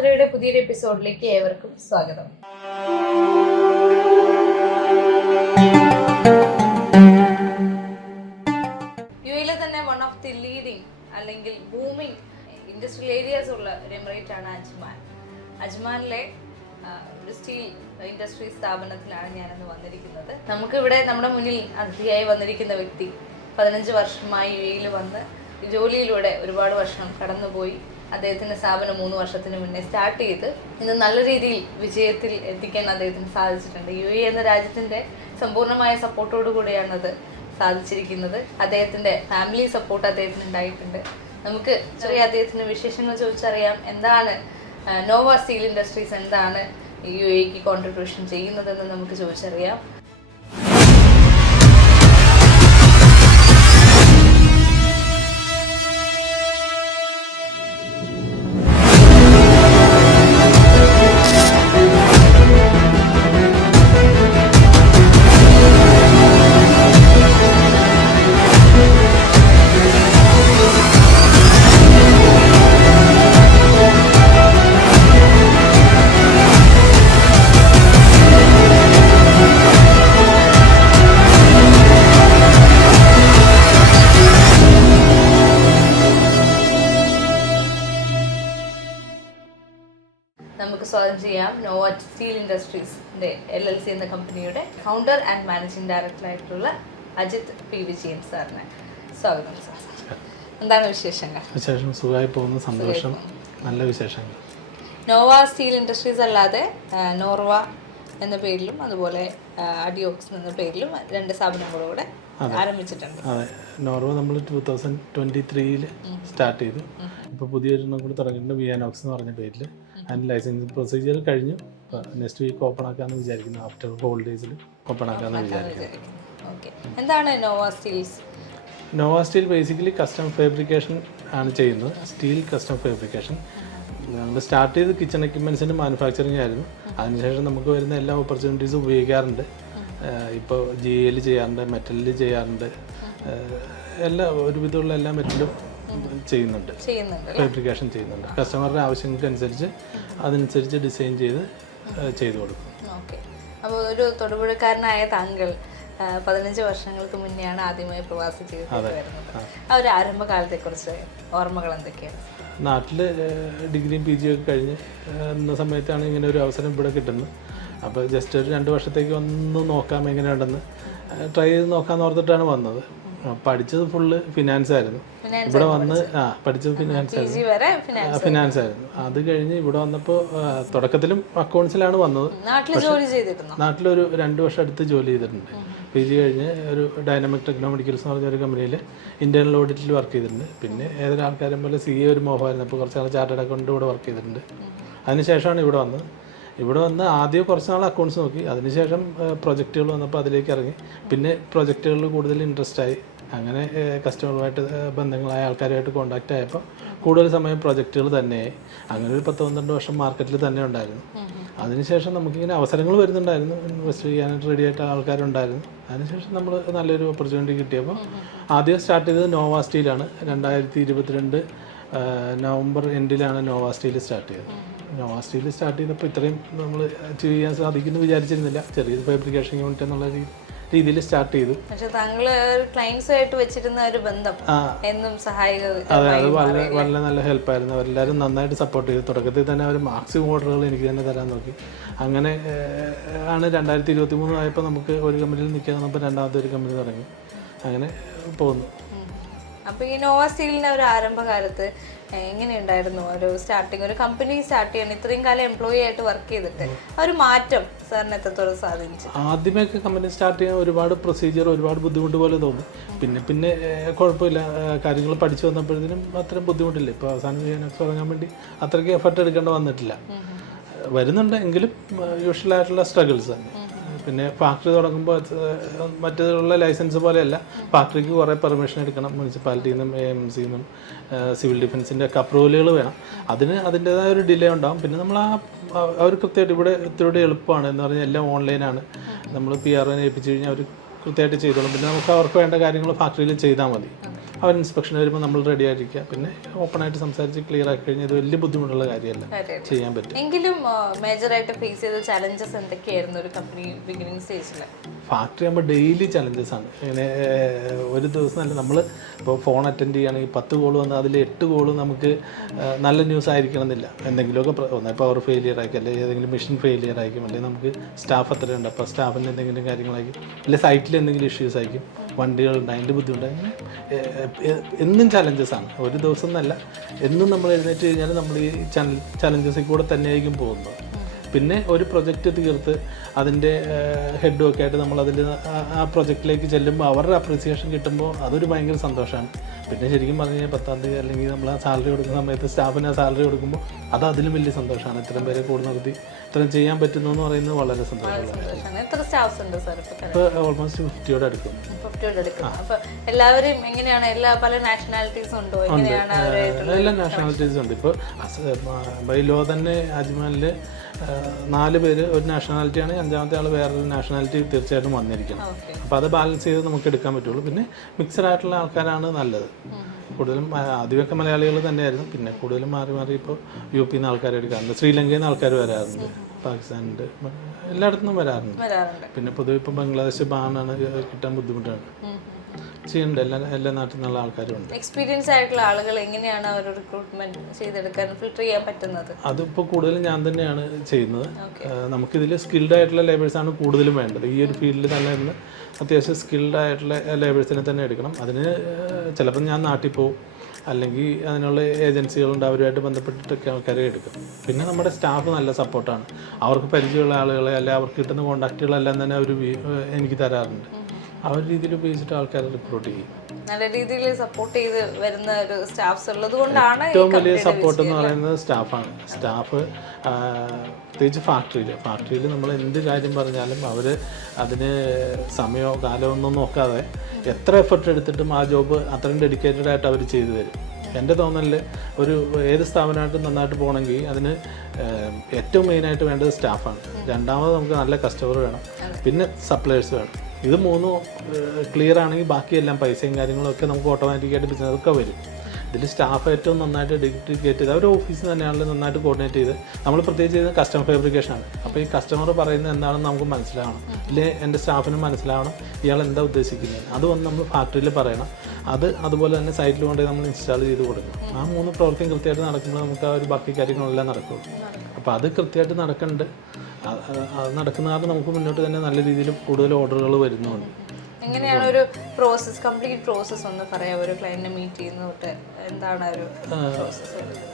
യാത്രയുടെ പുതിയൊരു എപ്പിസോഡിലേക്ക് ഏവർക്കും സ്വാഗതം. യുഎയിലെ തന്നെ വൺ ഓഫ് ദി ലീഡിംഗ് അല്ലെങ്കിൽ ബൂമിംഗ് ഇൻഡസ്ട്രിയൽ ഏരിയാസ് ഉള്ള ഒരു എമിറേറ്റ് ആണ് അജ്മാൻ. അജ്മാനിലെ ഒരു സ്റ്റീൽ ഇൻഡസ്ട്രി സ്ഥാപനത്തിലാണ് ഞാനിന്ന് വന്നിരിക്കുന്നത്. നമുക്കിവിടെ നമ്മുടെ മുന്നിൽ അതിഥിയായി വന്നിരിക്കുന്ന വ്യക്തി 15 വർഷമായി യുഎയിൽ വന്ന് ജോലിയിലൂടെ ഒരുപാട് വർഷം കടന്നുപോയി. അദ്ദേഹത്തിൻ്റെ സ്ഥാപനം 3 വർഷത്തിന് മുന്നേ സ്റ്റാർട്ട് ചെയ്ത് ഇന്ന് നല്ല രീതിയിൽ വിജയത്തിൽ എത്തിക്കാൻ അദ്ദേഹത്തിന് സാധിച്ചിട്ടുണ്ട്. യുഎഇ എന്ന രാജ്യത്തിൻ്റെ സമ്പൂർണ്ണമായ സപ്പോർട്ടോടു കൂടിയാണ് അത് സാധിച്ചിരിക്കുന്നത്. അദ്ദേഹത്തിൻ്റെ ഫാമിലി സപ്പോർട്ട് അദ്ദേഹത്തിന് ഉണ്ടായിട്ടുണ്ട്. നമുക്ക് ചെറിയ അദ്ദേഹത്തിൻ്റെ വിശേഷങ്ങൾ ചോദിച്ചറിയാം. എന്താണ് നോവ സ്റ്റീൽ ഇൻഡസ്ട്രീസ്, എന്താണ് യുഎഇക്ക് കോൺട്രിബ്യൂഷൻ ചെയ്യുന്നതെന്ന് നമുക്ക് ചോദിച്ചറിയാം. നമുക്ക് സ്വാഗതം ചെയ്യാം നോവ സ്റ്റീൽ ഇൻഡസ്ട്രീസിൻ്റെ LLC എന്ന കമ്പനിയുടെ ഫൗണ്ടർ ആൻഡ് മാനേജിംഗ് ഡയറക്ടറായിട്ടുള്ള അജിത് പി വിജയൻ സാറിനെ. സ്വാഗതം സാർ. എന്താണ് വിശേഷങ്ങൾ? വിശേഷം സുഖമായി പോകുന്നു, സന്തോഷം, നല്ല വിശേഷങ്ങൾ. നോവ സ്റ്റീൽ ഇൻഡസ്ട്രീസ് അല്ലാതെ നോർവ എന്ന പേരിലും അതുപോലെ അഡിയോക്സ് എന്ന പേരിലും 2 സ്ഥാപനങ്ങളൂടെ ആരംഭിച്ചിട്ടുണ്ട്. അതെ, നോർവ നമ്മൾ 2023 സ്റ്റാർട്ട് ചെയ്തു. ഇപ്പോൾ പുതിയൊരെണ്ണം കൂടി തുടങ്ങിയിട്ടുണ്ട്, വിയാനോക്സ് എന്ന് പറഞ്ഞ പേരിൽ. അതിന് ലൈസൻസിങ് പ്രൊസീജിയർ കഴിഞ്ഞു. നെക്സ്റ്റ് വീക്ക് ഓപ്പൺ ആക്കാമെന്ന് വിചാരിക്കുന്നു. ആഫ്റ്റർ ഹോളിഡേയ്സിൽ ഓപ്പൺ ആക്കാമെന്ന് വിചാരിക്കുന്നു. എന്താണ് Nova Steels? Nova Steel basically custom fabrication ആണ് ചെയ്യുന്നത്. Steel custom fabrication. നമ്മൾ സ്റ്റാർട്ട് ചെയ്ത് കിച്ചൺ എക്യുപ്മെൻസിൻ്റെ മാനുഫാക്ചറിങ് ആയിരുന്നു. അതിനുശേഷം നമുക്ക് വരുന്ന എല്ലാ ഓപ്പർച്യൂണിറ്റീസും ഉപയോഗിക്കാറുണ്ട്. ഇപ്പോൾ GL ചെയ്യാറുണ്ട്, മെറ്റലിൽ ചെയ്യാറുണ്ട്, ഒരുവിധമുള്ള എല്ലാ മെറ്റലും ചെയ്യുന്നുണ്ട്, ഫാബ്രിക്കേഷൻ ചെയ്യുന്നുണ്ട്. കസ്റ്റമറുടെ ആവശ്യങ്ങൾക്കനുസരിച്ച് അതനുസരിച്ച് ഡിസൈൻ ചെയ്ത് കൊടുക്കും. ഓക്കെ. അപ്പോൾ ഒരു തൊടുപുഴക്കാരനായ താങ്കൾ 15 വർഷങ്ങൾക്ക് മുന്നെയാണ് ആദ്യമായി പ്രവാസി ജീവിതത്തിൽ വരുന്നത്. ആ ഒരു ആരംഭകാലത്തെക്കുറിച്ച് ഓർമ്മകൾ എന്തൊക്കെയാണ്? നാട്ടിൽ ഡിഗ്രിയും PG ഒക്കെ കഴിഞ്ഞ് എന്ന സമയത്താണ് ഇങ്ങനെ ഒരു അവസരം ഇവിടെ കിട്ടുന്നത്. അപ്പോൾ ജസ്റ്റ് ഒരു 2 വർഷത്തേക്ക് ഒന്ന് നോക്കാം എങ്ങനെയുണ്ടെന്ന് ട്രൈ ചെയ്ത് നോക്കാമെന്ന് ഓർത്തിട്ടാണ് വന്നത്. പഠിച്ചത് ഫുള്ള് ഫിനാൻസ് ആയിരുന്നു. ഇവിടെ വന്ന് പഠിച്ചത് ഫിനാൻസ് ആയിരുന്നു. അത് കഴിഞ്ഞ് ഇവിടെ വന്നപ്പോൾ തുടക്കത്തിലും അക്കൗണ്ട്സിലാണ് വന്നത്. നാട്ടിലൊരു 2 വർഷം അടുത്ത് ജോലി ചെയ്തിട്ടുണ്ട്. PG കഴിഞ്ഞ് ഒരു ഡൈനാമിക് ടെക്നോമെഡിക്കൽസ് എന്ന് പറഞ്ഞ ഒരു കമ്പനിയിൽ ഇന്റേണൽ ഓഡിറ്റിൽ വർക്ക് ചെയ്തിട്ടുണ്ട്. പിന്നെ ഏതൊരു ആൾക്കാരും പോലെ CA ഒരു മോഹമായിരുന്നു. അപ്പോൾ കുറച്ച് നാൾ ചാർട്ടേഡ് അക്കൗണ്ട് ഇവിടെ വർക്ക് ചെയ്തിട്ടുണ്ട്. അതിനുശേഷമാണ് ഇവിടെ വന്നത്. ഇവിടെ വന്ന് ആദ്യം കുറച്ച് നാൾ അക്കൗണ്ട്സ് നോക്കി. അതിനുശേഷം പ്രൊജക്റ്റുകൾ വന്നപ്പോൾ അതിലേക്ക് ഇറങ്ങി. പിന്നെ പ്രൊജക്റ്റുകളിൽ കൂടുതൽ ഇൻട്രസ്റ്റ് ആയി. അങ്ങനെ കസ്റ്റമറുമായിട്ട് ബന്ധങ്ങളായ ആൾക്കാരുമായിട്ട് കോൺടാക്റ്റ് ആയപ്പോൾ കൂടുതൽ സമയം പ്രൊജക്റ്റുകൾ തന്നെയായി. അങ്ങനെ ഒരു 10-12 വർഷം മാർക്കറ്റിൽ തന്നെ ഉണ്ടായിരുന്നു. അതിനുശേഷം നമുക്കിങ്ങനെ അവസരങ്ങൾ വരുന്നുണ്ടായിരുന്നു. ഇൻവെസ്റ്റ് ചെയ്യാനായിട്ട് റെഡി ആയിട്ട് ആൾക്കാരുണ്ടായിരുന്നു. അതിനുശേഷം നമ്മൾ നല്ലൊരു ഓപ്പർച്യൂണിറ്റി കിട്ടിയപ്പോൾ ആദ്യം സ്റ്റാർട്ട് ചെയ്തത് നോവ സ്റ്റീലാണ്. 2022 നവംബർ എൻഡിലാണ് നോവ സ്റ്റീൽ സ്റ്റാർട്ട് ചെയ്തത്. നോവ സ്റ്റീൽ സ്റ്റാർട്ട് ചെയ്തപ്പോൾ ഇത്രയും നമ്മൾ അച്ചീവ് ചെയ്യാൻ സാധിക്കുമെന്ന് വിചാരിച്ചിരുന്നില്ല. ചെറിയൊരു ഫാബ്രിക്കേഷൻ യൂണിറ്റ് എന്നുള്ള രീതിയിൽ സ്റ്റാർട്ട് ചെയ്തു. പക്ഷേ താങ്കൾ ക്ലയൻസുമായിട്ട് വെച്ചിരുന്ന ഒരു ബന്ധം എന്നും സഹായകമായി. അതെ, അത് വളരെ നല്ല ഹെൽപ്പായിരുന്നു. അവരെല്ലാവരും നന്നായിട്ട് സപ്പോർട്ട് ചെയ്തു. തുടക്കത്തിൽ തന്നെ അവർ മാക്സിമം ഓർഡറുകൾ എനിക്ക് തന്നെ തരാൻ നോക്കി. അങ്ങനെ ആണ് 2023 ആയപ്പോൾ നമുക്ക് ഒരു കമ്പനിയിൽ നിൽക്കാൻ വന്നപ്പോൾ രണ്ടാമത്തെ ഒരു കമ്പനി തുടങ്ങി. അങ്ങനെ പോകുന്നു. അപ്പോൾ ഈ നോവ സ്റ്റീലിൻ്റെ ഒരു ആരംഭകാലത്ത് എങ്ങനെയുണ്ടായിരുന്നു ഒരു സ്റ്റാർട്ടിങ്? ഒരു കമ്പനി സ്റ്റാർട്ട് ചെയ്യണം, ഇത്രയും കാലം എംപ്ലോയി ആയിട്ട് വർക്ക് ചെയ്തിട്ട് ഒരു മാറ്റം സാറിന് എത്രത്തോളം സാധിച്ചു? ആദ്യമൊക്കെ കമ്പനി സ്റ്റാർട്ട് ചെയ്യാൻ ഒരുപാട് പ്രൊസീജിയർ, ഒരുപാട് ബുദ്ധിമുട്ട് പോലെ തോന്നി. പിന്നെ കുഴപ്പമില്ല, കാര്യങ്ങൾ പഠിച്ചു വന്നപ്പോഴത്തേനും അത്രയും ബുദ്ധിമുട്ടില്ല. ഇപ്പോൾ അവസാനം ചെയ്യാനൊക്കെ തുടങ്ങാൻ വേണ്ടി അത്രയ്ക്ക് എഫർട്ട് എടുക്കേണ്ടി വന്നിട്ടില്ല. വരുന്നുണ്ട് എങ്കിലും യൂഷ്വലായിട്ടുള്ള സ്ട്രഗിൾസ് തന്നെ. പിന്നെ ഫാക്ടറി തുടങ്ങുമ്പോൾ മറ്റുള്ള ലൈസൻസ് പോലെയല്ല. ഫാക്ടറിക്ക് കുറേ പെർമിഷൻ എടുക്കണം, മുനിസിപ്പാലിറ്റിയിൽ നിന്നും AMC നിന്നും സിവിൽ ഡിഫൻസിൻ്റെ ഒക്കെ അപ്രൂവലുകൾ വേണം. അതിൻ്റേതായ ഒരു ഡിലേ ഉണ്ടാകും. പിന്നെ നമ്മൾ അവർ കൃത്യമായിട്ട് ഇവിടെ ഇത്തിരി എളുപ്പമാണ് എന്ന് പറഞ്ഞാൽ എല്ലാം ഓൺലൈനാണ്. നമ്മൾ PROനെ ഏൽപ്പിച്ച് കഴിഞ്ഞാൽ അവർ കൃത്യമായിട്ട് ചെയ്തോളും. പിന്നെ നമുക്ക് അവർക്ക് വേണ്ട കാര്യങ്ങൾ ഫാക്ടറിയിൽ ചെയ്താൽ മതി. അവർ ഇൻസ്പെക്ഷൻ വരുമ്പോൾ നമ്മൾ റെഡി ആയിരിക്കുക. പിന്നെ ഓപ്പണായിട്ട് സംസാരിച്ച് ക്ലിയർ ആക്കി കഴിഞ്ഞാൽ ഇത് വലിയ ബുദ്ധിമുട്ടുള്ള കാര്യമല്ല, ചെയ്യാൻ പറ്റും. എങ്കിലും മേജറായിട്ട് ഫേസ് ചെയ്ത ചലഞ്ചസ് എന്തൊക്കെയായിരുന്നു ഒരു കമ്പനി ബിഗിനിങ് സ്റ്റേജിൽ? ഫാക്ടറി ആകുമ്പോൾ ഡെയിലി ചലഞ്ചസ് ആണ്. ഇങ്ങനെ ഒരു ദിവസം അല്ല, നമ്മൾ ഇപ്പോൾ ഫോൺ അറ്റൻഡ് ചെയ്യുകയാണെങ്കിൽ 10 കോൾ വന്നാൽ അതിൽ 8 കോള് നമുക്ക് നല്ല ന്യൂസ് ആയിരിക്കണം എന്നില്ല. എന്തെങ്കിലുമൊക്കെ ഇപ്പോൾ അവർ ഫെയിലിയർ ആയിരിക്കും, അല്ലെങ്കിൽ ഏതെങ്കിലും മെഷീൻ ഫെയിലിയർ ആയിരിക്കും, അല്ലെങ്കിൽ നമുക്ക് സ്റ്റാഫ് അത്രയുണ്ട്, അപ്പോൾ സ്റ്റാഫിന് എന്തെങ്കിലും കാര്യങ്ങളായിരിക്കും, അല്ലെങ്കിൽ സൈറ്റിൽ എന്തെങ്കിലും ഇഷ്യൂസ് ആയിരിക്കും, വണ്ടികളുണ്ട്, അതിൻ്റെ ബുദ്ധിമുട്ട്. അങ്ങനെ എന്നും ചലഞ്ചസ് ആണ്. ഒരു ദിവസം എന്നല്ല, എന്നും നമ്മൾ എഴുന്നേറ്റ് കഴിഞ്ഞാൽ നമ്മൾ ഈ ചലഞ്ചസിൽ കൂടെ തന്നെയായിരിക്കും പോകുന്നത്. പിന്നെ ഒരു പ്രൊജക്റ്റ് തീർത്ത് അതിൻ്റെ ഹെഡും ഒക്കെ ആയിട്ട് നമ്മൾ അതിൽ ആ പ്രൊജക്റ്റിലേക്ക് ചെല്ലുമ്പോൾ അവരുടെ അപ്രീസിയേഷൻ കിട്ടുമ്പോൾ അതൊരു ഭയങ്കര സന്തോഷമാണ്. പിന്നെ ശരിക്കും പറഞ്ഞു കഴിഞ്ഞാൽ 10-ാം തീയതി അല്ലെങ്കിൽ നമ്മൾ ആ സാലറി കൊടുക്കുന്ന സമയത്ത് സ്റ്റാഫിന് ആ സാലറി കൊടുക്കുമ്പോൾ അത് അതിലും വലിയ സന്തോഷമാണ്. ഇത്രയും പേരെ കൂടെ നിർത്തി ഇത്രയും ചെയ്യാൻ പറ്റുന്നു എന്ന് പറയുന്നത് വളരെ സന്തോഷമുള്ള. ഇപ്പോൾ ഓൾമോസ്റ്റ് 50യോട് അടുക്കും. എല്ലാവരും എങ്ങനെയാണ്? പല നാഷണാലിറ്റീസും ഉണ്ടോ? എല്ലാ നാഷണാലിറ്റീസും ഉണ്ട്. ഇപ്പോൾ ബൈ ലോ തന്നെ അജ്മാനിൽ 4 പേര് ഒരു നാഷണാലിറ്റിയാണ്, 5ാമത്തെ ആൾ വേറൊരു നാഷണാലിറ്റി തീർച്ചയായിട്ടും വന്നിരിക്കണം. അപ്പോൾ അത് ബാലൻസ് ചെയ്ത് നമുക്ക് എടുക്കാൻ പറ്റുള്ളൂ. പിന്നെ മിക്സഡ് ആയിട്ടുള്ള ആൾക്കാരാണ് നല്ലത്. കൂടുതലും ആദ്യമൊക്കെ മലയാളികൾ തന്നെയായിരുന്നു, പിന്നെ കൂടുതലും മാറി മാറി ഇപ്പോൾ UP നിന്ന് ആൾക്കാർ എടുക്കാറുണ്ട്, ശ്രീലങ്കയിൽ നിന്ന് ആൾക്കാർ വരാറുണ്ട്, പാകിസ്ഥാനുണ്ട്, എല്ലായിടത്തുനിന്നും വരാറുണ്ട്. പിന്നെ പൊതുവെ ഇപ്പോൾ ബംഗ്ലാദേശ് ബാനാണ് കിട്ടാൻ ബുദ്ധിമുട്ടാണ്. ചെയ്യുന്നുണ്ട്, എല്ലാ നാട്ടിൽ നിന്നുള്ള ആൾക്കാരും ഉണ്ട്. എക്സ്പീരിയൻസ് ആയിട്ടുള്ള ആളുകൾ എങ്ങനെയാണ് അവർ റിക്രൂട്ട്മെന്റ് ചെയ്തെടുക്കാൻ ഫിൽട്ടർ ചെയ്യാൻ പറ്റുന്നത്? അതിപ്പോൾ കൂടുതലും ഞാൻ തന്നെയാണ് ചെയ്യുന്നത്. നമുക്കിതിൽ സ്കിൽഡ് ആയിട്ടുള്ള ലേബേഴ്സാണ് കൂടുതലും വേണ്ടത്. ഈ ഒരു ഫീൽഡിൽ തന്നെ ഇന്ന് അത്യാവശ്യം സ്കിൽഡ് ആയിട്ടുള്ള ലേബേഴ്സിനെ തന്നെ എടുക്കണം. അതിന് ചിലപ്പോൾ ഞാൻ നാട്ടിൽ പോകും, അല്ലെങ്കിൽ അതിനുള്ള ഏജൻസികളുണ്ട്, അവരുമായിട്ട് ബന്ധപ്പെട്ടിട്ടൊക്കെ ആൾക്കാരെ എടുക്കും. പിന്നെ നമ്മുടെ സ്റ്റാഫ് നല്ല സപ്പോർട്ടാണ്. അവർക്ക് പരിചയമുള്ള ആളുകളെ അല്ലെങ്കിൽ അവർക്ക് കിട്ടുന്ന കോൺടാക്റ്റുകളെല്ലാം തന്നെ അവർ എനിക്ക് തരാറുണ്ട്. ആ ഒരു രീതിയിൽ ഉപയോഗിച്ചിട്ട് ആൾക്കാരെ റിക്രൂട്ട് ചെയ്യും. നല്ല രീതിയിൽ സപ്പോർട്ട് ചെയ്ത് വരുന്ന ഒരു സ്റ്റാഫ്സ് ഉള്ളത് കൊണ്ടാണ് ഏറ്റവും വലിയ സപ്പോർട്ട് എന്ന് പറയുന്നത് സ്റ്റാഫാണ്. സ്റ്റാഫ് പ്രത്യേകിച്ച് ഫാക്ടറിയിൽ നമ്മൾ എന്ത് കാര്യം പറഞ്ഞാലും അവർ അതിന് സമയമോ കാലമോ ഒന്നും നോക്കാതെ എത്ര എഫർട്ട് എടുത്തിട്ടും ആ ജോബ് അത്രയും ഡെഡിക്കേറ്റഡ് ആയിട്ട് അവർ ചെയ്തു തരും. എൻ്റെ തോന്നലിൽ ഏത് സ്ഥാപനമായിട്ടും നന്നായിട്ട് പോകണമെങ്കിൽ അതിന് ഏറ്റവും മെയിനായിട്ട് വേണ്ടത് സ്റ്റാഫാണ്. രണ്ടാമത് നമുക്ക് നല്ല കസ്റ്റമർ വേണം, പിന്നെ സപ്ലയേഴ്സ് വേണം. ഇത് 3 ക്ലിയർ ആണെങ്കിൽ ബാക്കിയെല്ലാം പൈസയും കാര്യങ്ങളൊക്കെ നമുക്ക് ഓട്ടോമാറ്റിക്കായിട്ട് ബിസിനസ്സൊക്കെ വരും. ഇതിൽ സ്റ്റാഫ് ഏറ്റവും നന്നായിട്ട് ഡെഡിക്കേറ്റ് ചെയ്ത് അവർ ഓഫീസിൽ തന്നെയാണല്ലോ നന്നായിട്ട് കോർഡിനേറ്റ് ചെയ്ത്. നമ്മൾ പ്രത്യേകിച്ച് ചെയ്യുന്നത് കസ്റ്റമർ ഫാബ്രിക്കേഷനാണ്. അപ്പോൾ ഈ കസ്റ്റമർ പറയുന്നത് എന്താണെന്ന് നമുക്ക് മനസ്സിലാവണം, ഇല്ലേ എൻ്റെ സ്റ്റാഫിനും മനസ്സിലാവണം ഇയാൾ എന്താ ഉദ്ദേശിക്കുന്നത്. അത് വന്ന് നമ്മൾ ഫാക്ടറിയിൽ പറയണം. അതുപോലെ തന്നെ സൈറ്റിൽ കൊണ്ടുപോയി നമ്മൾ ഇൻസ്റ്റാൾ ചെയ്ത് കൊടുക്കണം. ആ 3 പ്രവർത്തിയും കൃത്യമായിട്ട് നടക്കുമ്പോൾ നമുക്ക് ആ ഒരു ബാക്കി കാര്യങ്ങളെല്ലാം നടക്കുള്ളൂ. അപ്പോൾ അത് കൃത്യമായിട്ട് നടക്കുന്നുണ്ട്. അത് നടക്കുന്ന കാരണം നമുക്ക് മുന്നോട്ട് തന്നെ നല്ല രീതിയിൽ കൂടുതൽ ഓർഡറുകൾ വരുന്നുണ്ട്. എങ്ങനെയാണ് ഒരു പ്രോസസ്, കംപ്ലീറ്റ് പ്രോസസ് ഒന്ന് പറയാം? ഒരു ക്ലയന്റിനെ മീറ്റ് ചെയ്യുന്നതൊട്ട് എന്താണ് ഒരു പ്രോസസ്?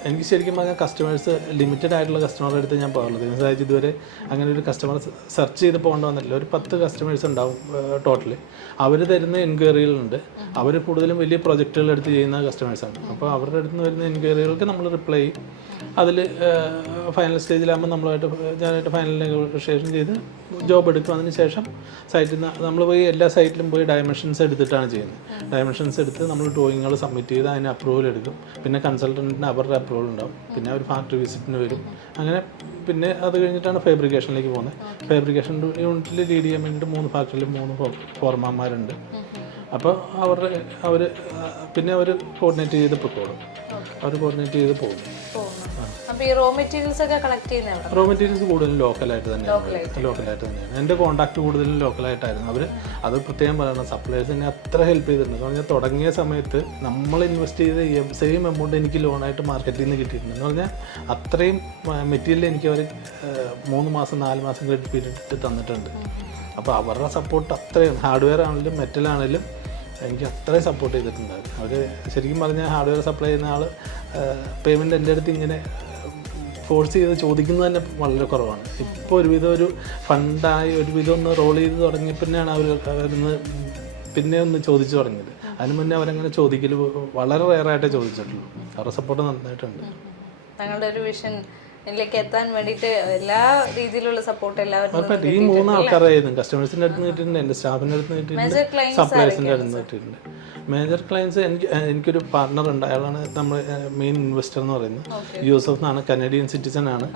എനിക്ക് ശരിക്കും പറഞ്ഞാൽ കസ്റ്റമേഴ്സ് ലിമിറ്റഡ് ആയിട്ടുള്ള കസ്റ്റമറുടെ അടുത്ത് ഞാൻ പോകാറുള്ളത്. അതായത് ഇതുവരെ അങ്ങനെ ഒരു കസ്റ്റമർ സെർച്ച് ചെയ്ത് പോകേണ്ട വന്നിട്ടില്ല. ഒരു 10 കസ്റ്റമേഴ്സ് ഉണ്ടാവും ടോട്ടലി. അവർ തരുന്ന എൻക്വയറികളുണ്ട്. അവർ കൂടുതലും വലിയ പ്രൊജക്റ്റുകൾ എടുത്ത് ചെയ്യുന്ന കസ്റ്റമേഴ്സാണ്. അപ്പോൾ അവരുടെ അടുത്ത് നിന്ന് വരുന്ന എൻക്വയറികൾക്ക് നമ്മൾ റിപ്ലൈ ചെയ്യും. അതിൽ ഫൈനൽ സ്റ്റേജിലാകുമ്പോൾ ഞാനായിട്ട് ഫൈനൽ നെഗോഷിയേഷൻ ചെയ്ത് ജോബ് എടുക്കും. അതിന് ശേഷം സൈറ്റിൽ നിന്ന് നമ്മൾ പോയി എല്ലാ സൈറ്റിലും പോയി ഡയമെൻഷൻസ് എടുത്തിട്ടാണ് ചെയ്യുന്നത്. ഡയമെൻഷൻസ് എടുത്ത് നമ്മൾ ഡ്രോയിങ്ങുകൾ സബ്മിറ്റ് ചെയ്ത് അതിന് അപ്രൂവൽ എടുക്കും. പിന്നെ കൺസൾട്ടൻറ്റിന് അവരുടെ അപ്രൂവൽ ഉണ്ടാവും. പിന്നെ അവർ ഫാക്ടറി വിസിറ്റിന് വരും. അങ്ങനെ പിന്നെ അത് കഴിഞ്ഞിട്ടാണ് ഫാബ്രിക്കേഷനിലേക്ക് പോകുന്നത്. ഫാബ്രിക്കേഷൻ യൂണിറ്റിൽ ലീഡ് ചെയ്യാൻ വേണ്ടിയിട്ട് 3 ഫാക്ടറിയിൽ 3 ഫോർമാന്മാരുണ്ട്. അപ്പോൾ അവർ പിന്നെ അവർ കോർഡിനേറ്റ് ചെയ്ത് പൊക്കോളും. അവർ കോർഡിനേറ്റ് ചെയ്ത് പോകും. റോ മെറ്റീരിയൽസ് ഒക്കെ കളക്ട് ചെയ്യുന്നത്? റോ മെറ്റീരിയൽസ് കൂടുതലും ലോക്കലായിട്ട് തന്നെയാണ്. എൻ്റെ കോൺടാക്ട് കൂടുതലും ലോക്കലായിട്ടായിരുന്നു. അത് പ്രത്യേകം പറയണം, സപ്ലൈസ് എന്നെ അത്ര ഹെൽപ്പ് ചെയ്തിട്ടുണ്ട്. എന്ന് പറഞ്ഞാൽ തുടങ്ങിയ സമയത്ത് നമ്മൾ ഇൻവെസ്റ്റ് ചെയ്ത സെയിം എമൗണ്ട് എനിക്ക് ലോണായിട്ട് മാർക്കറ്റിൽ നിന്ന് കിട്ടിയിട്ടുണ്ട്. എന്ന് പറഞ്ഞാൽ അത്രയും മെറ്റീരിയൽ എനിക്ക് അവർ 3 മാസം 4 മാസം ക്രെഡിറ്റ് പീരീഡ് തന്നിട്ടുണ്ട്. അപ്പോൾ അവരുടെ സപ്പോർട്ട് അത്രയും, ഹാർഡ്വെയർ ആണെങ്കിലും മെറ്റൽ ആണെങ്കിലും എനിക്ക് അത്രയും സപ്പോർട്ട് ചെയ്തിട്ടുണ്ടായിരുന്നു. അവർ ശരിക്കും പറഞ്ഞാൽ ഹാർഡ്വെയർ സപ്ലൈ ചെയ്യുന്ന ആൾ പേയ്മെൻറ്റ് എൻ്റെ അടുത്ത് ഇങ്ങനെ ഫോഴ്സ് ചെയ്ത് ചോദിക്കുന്നത് തന്നെ വളരെ കുറവാണ്. ഇപ്പോൾ ഒരു ഫണ്ടായി ഒന്ന് റോൾ ചെയ്ത് തുടങ്ങിയപ്പോഴാണ് പിന്നെ ഒന്ന് ചോദിച്ചു തുടങ്ങിയത്. അതിന് മുന്നേ അവരങ്ങനെ ചോദിക്കൽ വളരെ റെയറായിട്ടേ ചോദിച്ചിട്ടുള്ളൂ. അവരുടെ സപ്പോർട്ട് നന്നായിട്ടുണ്ട്. തങ്ങളുടെ ഒരു വിഷൻ ഇതിലേക്ക് എത്താൻ വേണ്ടിയിട്ട് എല്ലാ രീതിയിലുള്ള സപ്പോർട്ട് എല്ലാവരും ഉറപ്പായിട്ടും ഈ 3 ആൾക്കാരായിരുന്നു. കസ്റ്റമേഴ്സിൻ്റെ അടുത്ത് നിന്ന് കിട്ടിയിട്ടുണ്ട്, എൻ്റെ സ്റ്റാഫിൻ്റെ അടുത്ത് നിന്ന് കിട്ടിയിട്ടുണ്ട്, സപ്ലൈസിൻ്റെ അടുത്ത് നിന്ന് കിട്ടിയിട്ടുണ്ട്. മേജർ ക്ലയൻസ് എനിക്കൊരു പാർട്ണർ ഉണ്ട്. അയാളാണ് നമ്മൾ മെയിൻ ഇൻവെസ്റ്റർ എന്ന് പറയുന്നത്. യൂസഫ് എന്നാണ്, കനേഡിയൻ സിറ്റിസൺ ആണ്.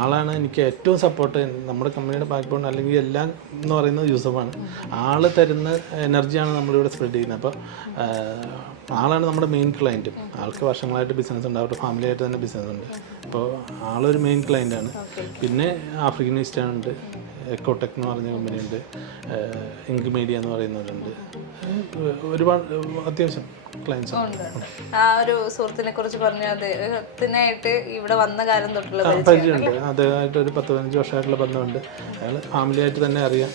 ആളാണ് എനിക്ക് ഏറ്റവും സപ്പോർട്ട്. നമ്മുടെ കമ്പനിയുടെ ബാക്ക് ബോൺ അല്ലെങ്കിൽ എല്ലാം എന്ന് പറയുന്നത് യൂസഫാണ്. ആള് തരുന്ന എനർജിയാണ് നമ്മളിവിടെ സ്പ്രെഡ് ചെയ്യുന്നത്. അപ്പോൾ ആളാണ് നമ്മുടെ മെയിൻ ക്ലയൻറ്റും. ആൾക്ക് വർഷങ്ങളായിട്ട് ബിസിനസ് ഉണ്ട്, അവരുടെ ഫാമിലി ആയിട്ട് തന്നെ ബിസിനസ് ഉണ്ട്. അപ്പോൾ ആളൊരു മെയിൻ ക്ലയൻ്റാണ്. പിന്നെ ആഫ്രിക്കൻ ഈസ്റ്റേൺ ഉണ്ട്, എക്കോടെക് എന്ന് പറഞ്ഞ കമ്പനിയുണ്ട്, ഇങ്ക് മീഡിയ എന്ന് പറയുന്നവരുണ്ട്. ഒരുപാട് അത്യാവശ്യം ക്ലയൻസ് ഉണ്ട്. ആ ഒരു സുഹൃത്തിനെ കുറിച്ച് പറഞ്ഞു, അദ്ദേഹത്തിനായിട്ട് ഇവിടെ വന്ന കാലം തൊട്ടുള്ള പരിചയമുണ്ട്. അദ്ദേഹമായിട്ട് ഒരു 10-15 വർഷമായിട്ടുള്ള ബന്ധമുണ്ട്. അയാൾ ഫാമിലിയായിട്ട് തന്നെ അറിയാം,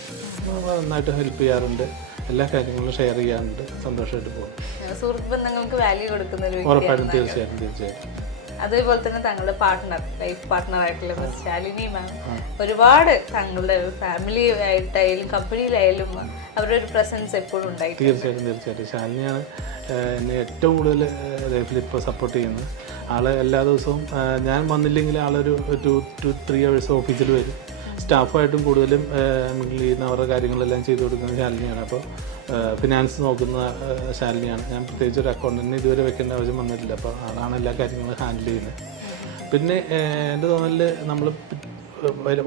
നന്നായിട്ട് ഹെൽപ്പ് ചെയ്യാറുണ്ട്, എല്ലാ കാര്യങ്ങളും ഷെയർ ചെയ്യാറുണ്ട്, സന്തോഷമായിട്ട് പോകും. സുഹൃത്ത് ബന്ധങ്ങൾക്ക് വാല്യൂ കൊടുക്കുന്ന ഒരു ഉറപ്പായിട്ടും, തീർച്ചയായിട്ടും. അതേപോലെ തന്നെ തങ്ങളുടെ പാർട്ട്ണർ, ലൈഫ് പാർട്ട്ണർ ആയിട്ടുള്ള മിസ് ശാലിനി മാം ഒരുപാട് തങ്ങളുടെ ഫാമിലി ആയിട്ടായാലും കമ്പനിയിലായാലും അവരുടെ ഒരു പ്രസൻസ് എപ്പോഴും ഉണ്ടായിട്ട്. തീർച്ചയായിട്ടും ശാലിനിയാണ് എന്നെ ഏറ്റവും കൂടുതൽ ലൈഫിൽ ഇപ്പോൾ സപ്പോർട്ട് ചെയ്യുന്നത്. ആള് എല്ലാ ദിവസവും ഞാൻ വന്നില്ലെങ്കിൽ ആളൊരു 2-3 hours ഓഫീസിൽ വരും. സ്റ്റാഫായിട്ടും കൂടുതലും മിങ്കിൾ ചെയ്യുന്ന അവരുടെ കാര്യങ്ങളെല്ലാം ചെയ്തു കൊടുക്കുന്നത് ശാലിനിയാണ്. അപ്പോൾ ഫിനാൻസ് നോക്കുന്ന ശാലിനിയാണ്. ഞാൻ പ്രത്യേകിച്ച് ഒരു അക്കൗണ്ടൻറ്റിന് ഇതുവരെ വെക്കേണ്ട ആവശ്യം വന്നിട്ടില്ല. അപ്പോൾ അതാണ് എല്ലാ കാര്യങ്ങളും ഹാൻഡിൽ ചെയ്യുന്നത്. പിന്നെ എൻ്റെ തോന്നലിൽ നമ്മൾ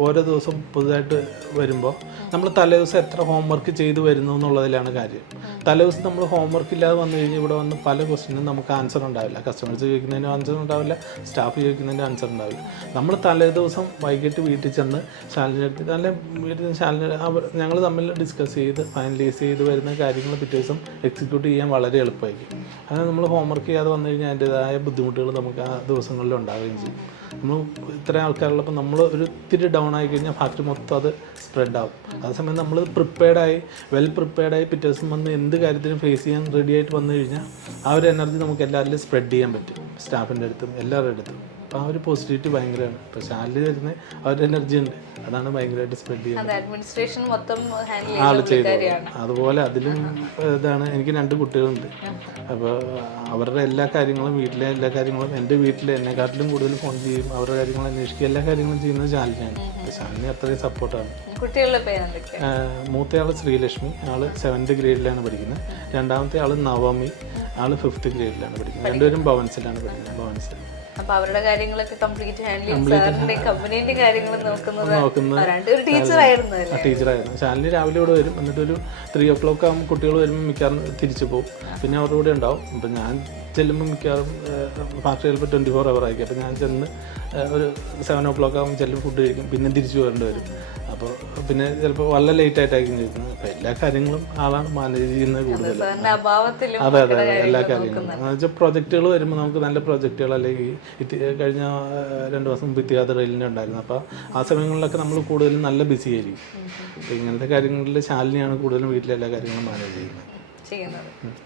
ഓരോ ദിവസം പുതുതായിട്ട് വരുമ്പോൾ നമ്മൾ തലേദിവസം എത്ര ഹോംവർക്ക് ചെയ്ത് വരുന്നു എന്നുള്ളതിലാണ് കാര്യം. തലേദിവസം നമ്മൾ ഹോംവർക്ക് ഇല്ലാതെ വന്നു കഴിഞ്ഞാൽ ഇവിടെ വന്ന് പല ക്വസ്റ്റ്യനും നമുക്ക് ആൻസർ ഉണ്ടാവില്ല. കസ്റ്റമേഴ്സ് ചോദിക്കുന്നതിന് ആൻസർ ഉണ്ടാവില്ല, സ്റ്റാഫ് ചോദിക്കുന്നതിൻ്റെ ആൻസർ ഉണ്ടാവില്ല. നമ്മൾ തലേദിവസം വൈകിട്ട് വീട്ടിൽ ചെന്ന് ശാലിനി അടുത്ത് നല്ല വീട്ടിൽ ശാലിനി ഞങ്ങൾ തമ്മിൽ ഡിസ്കസ് ചെയ്ത് ഫൈനലൈസ് ചെയ്ത് വരുന്ന കാര്യങ്ങൾ പിറ്റേ ദിവസം എക്സിക്യൂട്ട് ചെയ്യാൻ വളരെ എളുപ്പമായിരിക്കും. അങ്ങനെ നമ്മൾ ഹോംവർക്ക് ചെയ്യാതെ വന്നു കഴിഞ്ഞാൽ അതിൻ്റേതായ ബുദ്ധിമുട്ടുകൾ നമുക്ക് ആ ദിവസങ്ങളിൽ ഉണ്ടാവുകയും ചെയ്യും. നമ്മൾ ഇത്രയും ആൾക്കാരുള്ളപ്പോൾ നമ്മൾ ഒരു ഇത്തിരി ഡൗൺ ആയി കഴിഞ്ഞാൽ ഫാക്ടറി മൊത്തം അത് സ്പ്രെഡ് ആവും. അതേസമയം നമ്മൾ പ്രിപ്പയർഡായി വെൽ പ്രിപ്പയർഡായി പിറ്റേ ദിവസം വന്ന് എന്ത് കാര്യത്തിനും ഫേസ് ചെയ്യാൻ റെഡി ആയിട്ട് വന്നു കഴിഞ്ഞാൽ ആ ഒരു എനർജി നമുക്ക് എല്ലാവരിലും സ്പ്രെഡ് ചെയ്യാൻ പറ്റും, സ്റ്റാഫിൻ്റെ അടുത്തും എല്ലാവരുടെ അടുത്തും. അപ്പോൾ ആ ഒരു പോസിറ്റിവിറ്റി ഭയങ്കരമാണ്. ഇപ്പോൾ ശാലിനി തരുന്ന ആ ഒരു എനർജി ഉണ്ട്, അതാണ് ഭയങ്കരമായിട്ട് സ്പ്രെഡ് ചെയ്യുന്നത്. അഡ്മിനിസ്ട്രേഷൻ മൊത്തം ആള് ചെയ്തത്. അതുപോലെ അതിലും ഇതാണ്. എനിക്ക് 2 കുട്ടികളുണ്ട്. അപ്പോൾ അവരുടെ എല്ലാ കാര്യങ്ങളും, വീട്ടിലെ എല്ലാ കാര്യങ്ങളും, എൻ്റെ വീട്ടിൽ എന്നെക്കാട്ടിലും കൂടുതൽ ഫോൺ ചെയ്യും, അവരുടെ കാര്യങ്ങൾ അന്വേഷിക്കുക, എല്ലാ കാര്യങ്ങളും ചെയ്യുന്നത് ശാലിനിയാണ്. ശാലിനി അത്രയും സപ്പോർട്ടാണ്. കുട്ടികളുടെ പേര് മൂത്തയാൾ ശ്രീലക്ഷ്മി, ആള് 7th ഗ്രേഡിലാണ് പഠിക്കുന്നത്. രണ്ടാമത്തെ ആള് നവമി, ആള് 5th ഗ്രേഡിലാണ് പഠിക്കുന്നത്. രണ്ടുപേരും ഭവൻസിലാണ് പഠിക്കുന്നത്. ഭവൻസിൽ. അപ്പൊ അവരുടെ കാര്യങ്ങളൊക്കെ കംപ്ലീറ്റ് ഹാൻഡിൽ ചെയ്യുന്ന കമ്പനീന്റെ കാര്യങ്ങൾ നോക്കുന്നത് ഒരു ടീച്ചറായിരുന്നു. ശാലിനി രാവിലെ ഇവിടെ വരും, എന്നിട്ട് ഒരു 3 o'clock ആകുമ്പോൾ കുട്ടികൾ വരുമ്പോൾ മിക്കവാറും തിരിച്ചു പോകും. പിന്നെ അവരുടെ കൂടെ ഉണ്ടാവും. അപ്പം ഞാൻ ചെല്ലുമ്പോൾ മിക്കവാറും ഫാക്ടറി ചിലപ്പോൾ 24 hour ആയിരിക്കും. അപ്പോൾ ഞാൻ ചെന്ന് ഒരു 7 o'clock ആകുമ്പോൾ ചെല്ലും, ഫുഡ് കഴിക്കും, പിന്നെ തിരിച്ചു വരേണ്ടി വരും. അപ്പോൾ പിന്നെ ചിലപ്പോൾ വളരെ ലേറ്റ് ആയിട്ടായിരിക്കും ചെയ്യുന്നത്. അപ്പോൾ എല്ലാ കാര്യങ്ങളും ആളാണ് മാനേജ് ചെയ്യുന്നത് കൂടുതൽ. അതെ, എല്ലാ കാര്യങ്ങളും എന്ന് വെച്ചാൽ പ്രൊജക്റ്റുകൾ വരുമ്പോൾ നമുക്ക് നല്ല പ്രൊജക്റ്റുകൾ, അല്ലെങ്കിൽ കഴിഞ്ഞ 2 ദിവസം മുമ്പ് ഇത്തിഹാദ് റെയിലിൻ്റെ ഉണ്ടായിരുന്നു. അപ്പോൾ ആ സമയങ്ങളിലൊക്കെ നമ്മൾ കൂടുതലും നല്ല ബിസി ആയിരിക്കും. അപ്പോൾ ഇങ്ങനത്തെ കാര്യങ്ങളിൽ ശാലിനിയാണ് കൂടുതലും വീട്ടിലെ എല്ലാ കാര്യങ്ങളും മാനേജ് ചെയ്യുന്നത്.